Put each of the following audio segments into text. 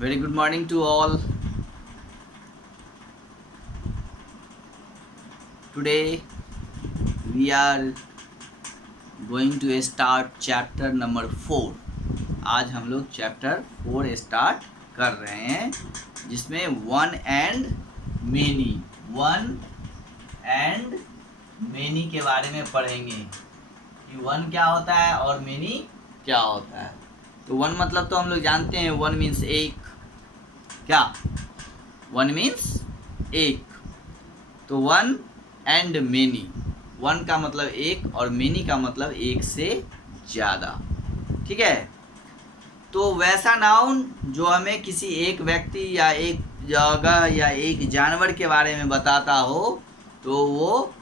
Very good morning to all. Today we are going to start chapter number 4. आज हम लोग chapter 4 start कर रहे हैं जिसमें वन एंड मेनी के बारे में पढ़ेंगे कि वन क्या होता है और मेनी क्या होता है। तो वन मतलब तो हम लोग जानते हैं, वन मीन्स एक। क्या वन मीन्स एक। तो वन एंड मेनी, वन का मतलब एक और मेनी का मतलब एक से ज़्यादा। ठीक है। तो वैसा नाउन जो हमें किसी एक व्यक्ति या एक जगह या एक जानवर के बारे में बताता हो, तो वो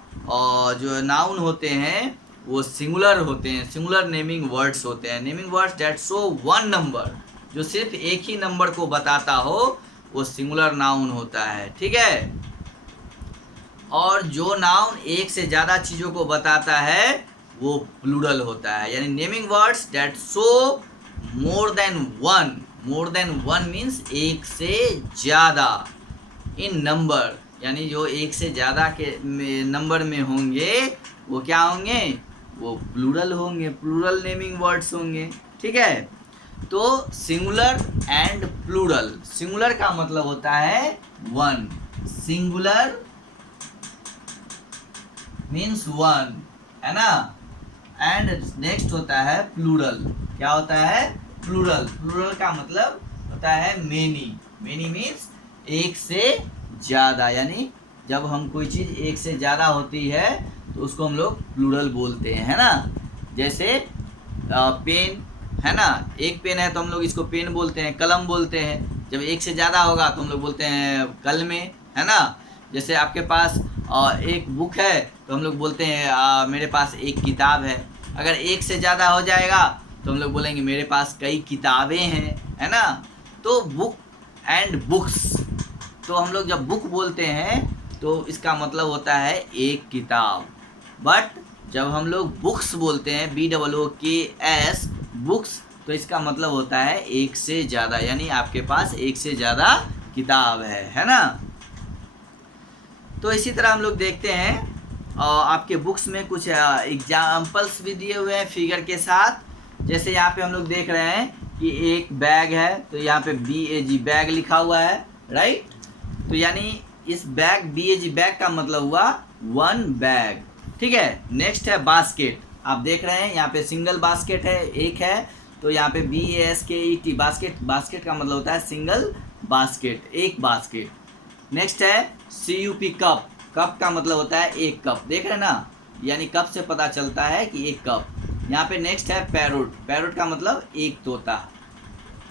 जो नाउन होते हैं वो सिंगुलर होते हैं, सिंगुलर नेमिंग वर्ड्स होते हैं। Naming words that show one number, जो सिर्फ एक ही नंबर को बताता हो, वो सिंगुलर नाउन होता है। ठीक है। और जो नाउन एक से ज़्यादा चीज़ों को बताता है वो प्लूरल होता है। यानी naming words that show more than one means एक से ज़्यादा इन नंबर, यानी जो एक से ज़्यादा के नंबर में होंगे वो क्या होंगे, वो प्लूरल होंगे, प्लूरल नेमिंग वर्ड्स होंगे। ठीक है। तो सिंगुलर एंड प्लूरल, सिंगुलर का मतलब होता है वन, सिंगुलर मीन्स वन, है ना। एंड नेक्स्ट होता है प्लूरल। क्या होता है? प्लूरल। प्लूरल का मतलब होता है मेनी। मेनी मीन्स एक से ज़्यादा, यानी जब हम कोई चीज़ एक से ज़्यादा होती है तो उसको हम लोग प्लूरल बोलते हैं, है ना। जैसे पेन है ना, एक पेन है तो हम लोग इसको पेन बोलते हैं, कलम बोलते हैं। जब एक से ज़्यादा होगा तो हम लोग बोलते हैं कलमे, है ना। जैसे आपके पास एक बुक है तो हम लोग बोलते हैं मेरे पास एक किताब है। अगर एक से ज़्यादा हो जाएगा तो हम लोग बोलेंगे मेरे पास कई किताबें हैं, है ना। तो बुक एंड बुक्स, तो हम लोग जब बुक बोलते हैं तो इसका मतलब होता है एक किताब। बट जब हम लोग बुक्स बोलते हैं, BOOKS बुक्स, तो इसका मतलब होता है एक से ज़्यादा, यानी आपके पास एक से ज़्यादा किताब है ना। तो इसी तरह हम लोग देखते हैं आपके बुक्स में कुछ एग्जाम्पल्स भी दिए हुए हैं फिगर के साथ। जैसे यहाँ पे हम लोग देख रहे हैं कि एक बैग है, तो यहाँ पे BAG बैग लिखा हुआ है, राइट। तो यानी इस बैग BAG बैग का मतलब हुआ वन बैग। ठीक है। नेक्स्ट है बास्केट। आप देख रहे हैं यहाँ पे सिंगल बास्केट है, एक है, तो यहाँ पे BASKET बास्केट, बास्केट का मतलब होता है सिंगल बास्केट, एक बास्केट। नेक्स्ट है CUP कप। कप का मतलब होता है एक कप, देख रहे हैं ना, यानी कप से पता चलता है कि एक कप। यहाँ पे नेक्स्ट है पैरोट। पैरोट का मतलब एक तोता।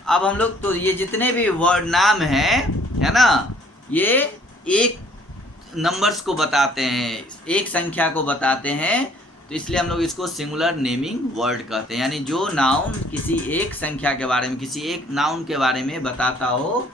अब हम लोग तो ये जितने भी वर्ड नाम हैं, है ना, ये एक नंबर्स को बताते हैं, एक संख्या को बताते हैं, तो इसलिए हम लोग इसको सिंगुलर नेमिंग वर्ड कहते हैं। यानी जो नाउन किसी एक संख्या के बारे में, किसी एक नाउन के बारे में बताता हो,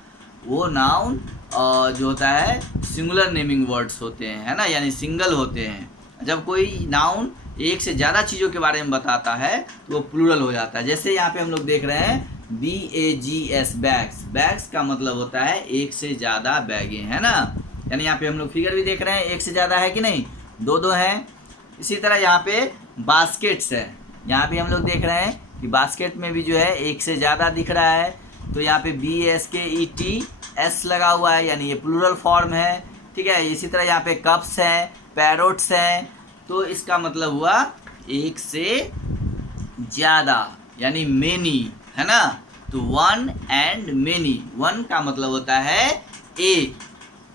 वो नाउन जो होता है सिंगुलर नेमिंग वर्ड्स होते हैं, है ना, यानी सिंगल होते हैं। जब कोई नाउन एक से ज़्यादा चीज़ों के बारे में बताता है तो वो प्लूरल हो जाता है। जैसे यहाँ पे हम लोग देख रहे हैं BAGS बैग्स। बैग्स का मतलब होता है एक से ज़्यादा बैगें, है ना। यानी यहाँ पे हम लोग फिगर भी देख रहे हैं, एक से ज़्यादा है कि नहीं, दो हैं। इसी तरह यहाँ पे बास्केट्स है, यहाँ भी हम लोग देख रहे हैं कि बास्केट में भी जो है एक से ज़्यादा दिख रहा है। तो यहाँ पे BASKETS लगा हुआ है, यानी ये प्लूरल फॉर्म है। ठीक है। इसी तरह यहाँ पे कप्स हैं, पैरोट्स हैं, तो इसका मतलब हुआ एक से ज़्यादा, यानी मेनी, है ना। तो वन एंड मेनी, वन का मतलब होता है एक।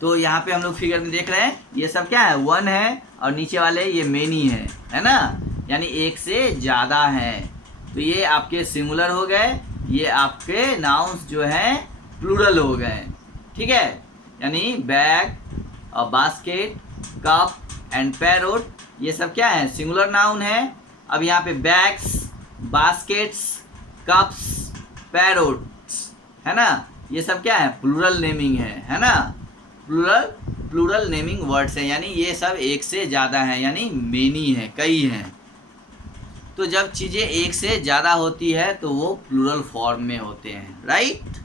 तो यहाँ पे हम लोग फिगर में देख रहे हैं ये सब क्या है, वन है, और नीचे वाले ये मेनी है ना, यानी एक से ज़्यादा हैं। तो ये आपके सिंगुलर हो गए, ये आपके नाउन्स जो हैं प्लूरल हो गए। ठीक है। यानी बैग और बास्केट, कप एंड पैरोट, ये सब क्या है, सिंगुलर नाउन है। अब यहाँ पे बैग्स, बास्केट्स, कप्स, पैरोट्स, है ना, ये सब क्या है, प्लूरल नेमिंग है ना। प्लूरल नेमिंग वर्ड्स हैं, यानी ये सब एक से ज़्यादा हैं, यानी मेनी है, कई हैं। तो जब चीज़ें एक से ज़्यादा होती है तो वो प्लूरल फॉर्म में होते हैं, राइट।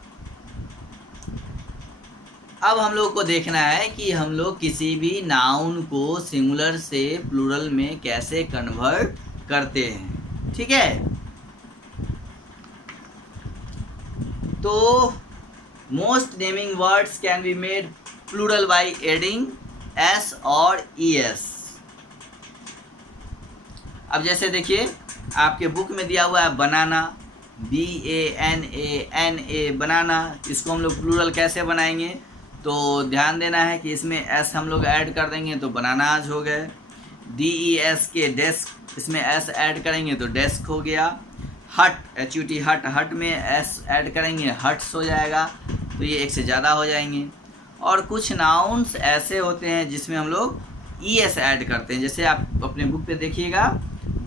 अब हम लोग को देखना है कि हम लोग किसी भी नाउन को सिंगुलर से प्लूरल में कैसे कन्वर्ट करते हैं। ठीक है, तो most naming words can be made plural by adding S और ई एस। अब जैसे देखिए आपके बुक में दिया हुआ है बनाना, BANA बनाना, इसको हम लोग प्लूरल कैसे बनाएंगे, तो ध्यान देना है कि इसमें एस हम लोग ऐड कर देंगे तो बनानाज हो गए। DESK डेस्क, इसमें एस ऐड करेंगे तो डेस्क हो गया। हट HUT हट, हट में एस ऐड करेंगे हट्स हो जाएगा, तो ये एक से ज़्यादा हो जाएंगे। और कुछ नाउन्स ऐसे होते हैं जिसमें हम लोग ES ऐड करते हैं, जैसे आप अपने बुक पे देखिएगा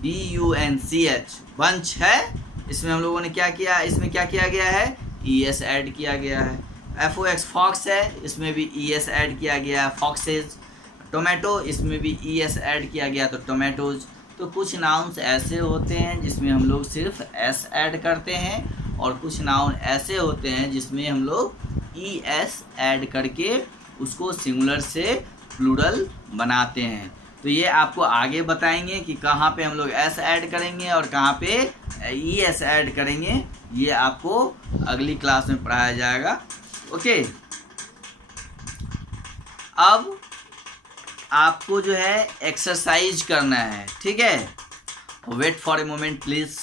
BUNCH बंच है, इसमें हम लोगों ने क्या किया, इसमें क्या किया गया है, ES ऐड किया गया है। FOX फॉक्स है, इसमें भी ES ऐड किया गया है, फॉक्सेज। टोमेटो, इसमें भी ES ऐड किया गया तो टोमेटोज। तो कुछ नाउन्स ऐसे होते हैं जिसमें हम लोग सिर्फ S ऐड करते हैं, और कुछ नाउन ऐसे होते हैं जिसमें हम लोग ES ऐड करके उसको सिंगुलर से प्लूरल बनाते हैं। तो ये आपको आगे बताएंगे कि कहाँ पे हम लोग S ऐड करेंगे और कहाँ पे ES ऐड करेंगे, ये आपको अगली क्लास में पढ़ाया जाएगा। ओके, अब आपको जो है एक्सरसाइज करना है। ठीक है, wait for a moment please.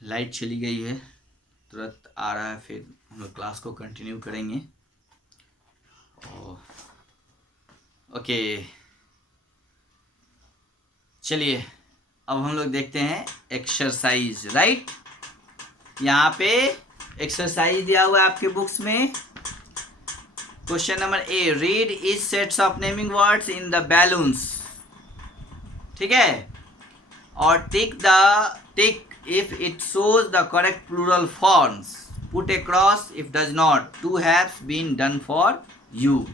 Light चली गई है, तुरंत आ रहा है, फिर हम लोग क्लास को कंटिन्यू करेंगे। ओके, चलिए अब हम लोग देखते हैं एक्सरसाइज। राइट, यहाँ पे एक्सरसाइज दिया हुआ है आपके बुक्स में। Question number A, read etch sets of naming words in the balloons. ठीक है, और टिक if it shows the correct plural forms, put a cross if does not, to have been done for you।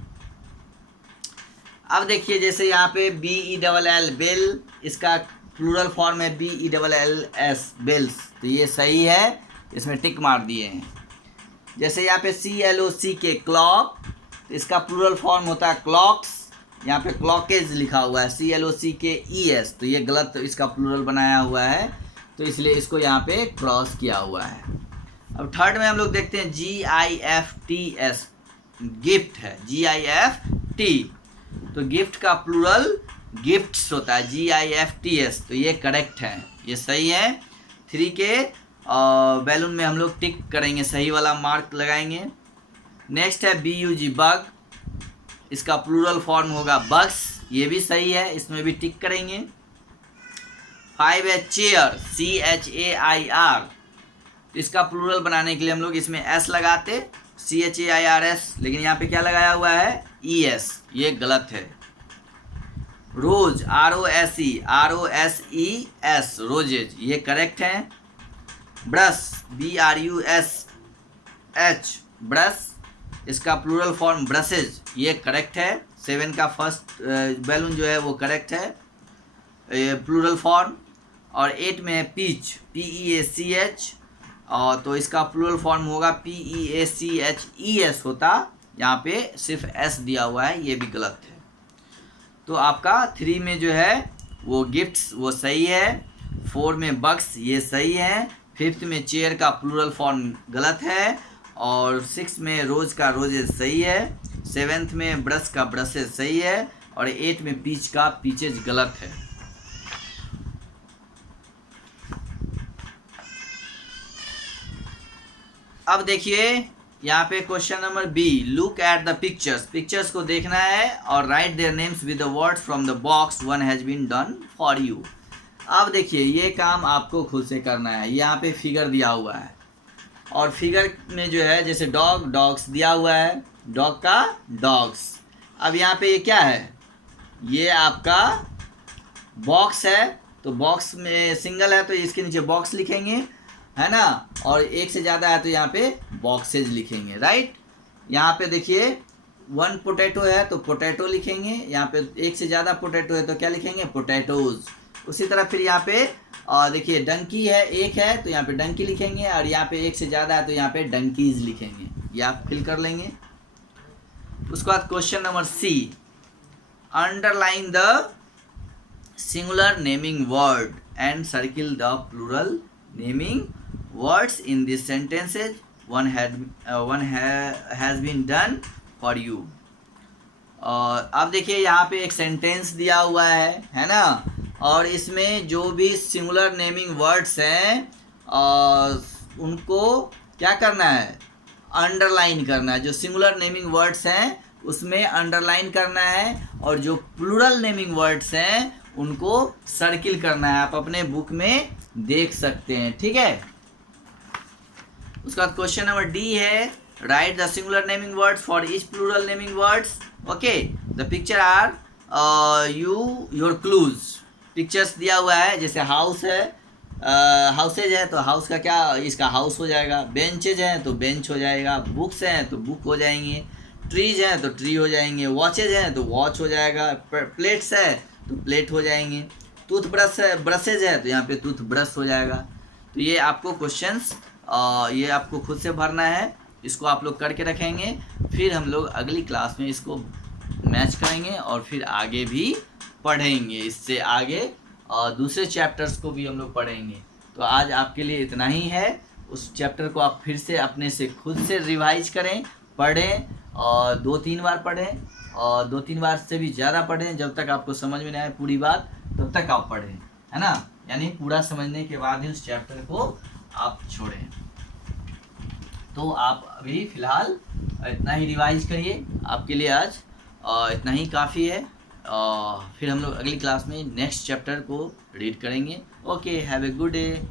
अब देखिए जैसे यहाँ पे BELL bell, इसका plural form है BELLS बेल्स, तो ये सही है, इसमें टिक मार दिए हैं। जैसे यहाँ पे CLOCK क्लॉक, इसका प्लूरल फॉर्म होता है क्लॉक्स, यहाँ पे क्लॉकेज लिखा हुआ है CLOCKES, तो ये गलत इसका प्लूरल बनाया हुआ है, तो इसलिए इसको यहाँ पे क्रॉस किया हुआ है। अब थर्ड में हम लोग देखते हैं GIFTS, गिफ्ट है GIFT, तो गिफ्ट का प्लूरल गिफ्ट्स होता है GIFTS, तो ये करेक्ट है, ये सही है। 3 के बैलून में हम लोग टिक करेंगे, सही वाला मार्क लगाएंगे। नेक्स्ट है BUG बग, इसका प्लूरल फॉर्म होगा बग्स, ये भी सही है, इसमें भी टिक करेंगे। 5 है चेयर CHAIR, इसका प्लूरल बनाने के लिए हम लोग इसमें S लगाते CHAIRS, लेकिन यहाँ पे क्या लगाया हुआ है ES, ये गलत है। रोज ROSES रोजेज, ये करेक्ट है। ब्रश BRUSH ब्रश, इसका प्लूरल फॉर्म ब्रशेज, ये करेक्ट है। 7 का फर्स्ट बैलून जो है वो करेक्ट है प्लूरल फॉर्म। और 8 में है पीच PEACH, और तो इसका प्लूरल फॉर्म होगा PEACHES होता, यहाँ पे सिर्फ S दिया हुआ है, ये भी गलत है। तो आपका 3 में जो है वो गिफ्ट्स वो सही है, 4 में बक्स ये सही है, 5th में चेयर का प्लूरल फॉर्म गलत है, और 6 में रोज का रोजेज सही है, 7th में ब्रश का ब्रशेज सही है, और 8 में पीच का पीचेज गलत है। अब देखिए यहाँ पे question number B, look at the pictures, pictures को देखना है और write their names with the words from the box, one has been done for you. अब देखिए ये काम आपको खुद से करना है। यहाँ पे फिगर दिया हुआ है और फिगर में जो है जैसे डॉग, डॉग्स दिया हुआ है, डॉग का डॉग्स। अब यहाँ पे ये क्या है, ये आपका बॉक्स है, तो बॉक्स में सिंगल है तो इसके नीचे बॉक्स लिखेंगे, है ना, और एक से ज़्यादा है तो यहाँ पे बॉक्सेज लिखेंगे, राइट। यहाँ पे देखिए 1 पोटैटो है तो पोटैटो लिखेंगे, यहाँ पे एक से ज़्यादा पोटैटो है तो क्या लिखेंगे, पोटैटोज। उसी तरह फिर यहाँ पे देखिए डंकी है, एक है तो यहाँ पे डंकी लिखेंगे, और यहाँ पे एक से ज़्यादा है तो यहाँ पे डंकीज लिखेंगे। ये आप फिल कर लेंगे। उसके बाद question number C, underline the singular naming word and circle the plural naming words in this sentences, one has been done for you. और अब देखिए यहाँ पे एक सेंटेंस दिया हुआ है ना, और इसमें जो भी सिंगुलर नेमिंग वर्ड्स हैं उनको क्या करना है, अंडरलाइन करना है। जो सिंगुलर नेमिंग वर्ड्स हैं उसमें अंडरलाइन करना है, और जो प्लूरल नेमिंग वर्ड्स हैं उनको सर्किल करना है। आप अपने बुक में देख सकते हैं, ठीक है। उसका क्वेश्चन नंबर डी है, write the singular naming words for each plural naming words. Okay, the picture are your clues. Pictures दिया हुआ है, जैसे हाउस है, हाउसेज है तो हाउस का क्या, इसका हाउस हो जाएगा। बेंचेज हैं तो बेंच हो जाएगा, बुक्स हैं तो बुक हो जाएंगे, ट्रीज हैं तो ट्री हो जाएंगे, वॉचेज हैं तो वॉच हो जाएगा, प्लेट्स है तो प्लेट हो जाएंगे, टूथब्रश है, ब्रशेज है तो यहाँ पे टूथ ब्रश हो जाएगा। तो ये आपको क्वेश्चंस ये आपको खुद से भरना है, इसको आप लोग करके रखेंगे। फिर हम लोग अगली क्लास में इसको मैच करेंगे और फिर आगे भी पढ़ेंगे, इससे आगे दूसरे चैप्टर्स को भी हम लोग पढ़ेंगे। तो आज आपके लिए इतना ही है। उस चैप्टर को आप फिर से अपने से खुद से रिवाइज करें, पढ़ें, और 2-3 बार पढ़ें, और 2-3 बार से भी ज़्यादा पढ़ें। जब तक आपको समझ में नहीं आए पूरी बात तब तक आप पढ़ें, है ना। यानी पूरा समझने के बाद ही उस चैप्टर को आप छोड़ें। तो आप अभी फ़िलहाल इतना ही रिवाइज करिए, आपके लिए आज इतना ही काफ़ी है। फिर हम लोग अगली क्लास में नेक्स्ट चैप्टर को रीड करेंगे। Okay, have a good day.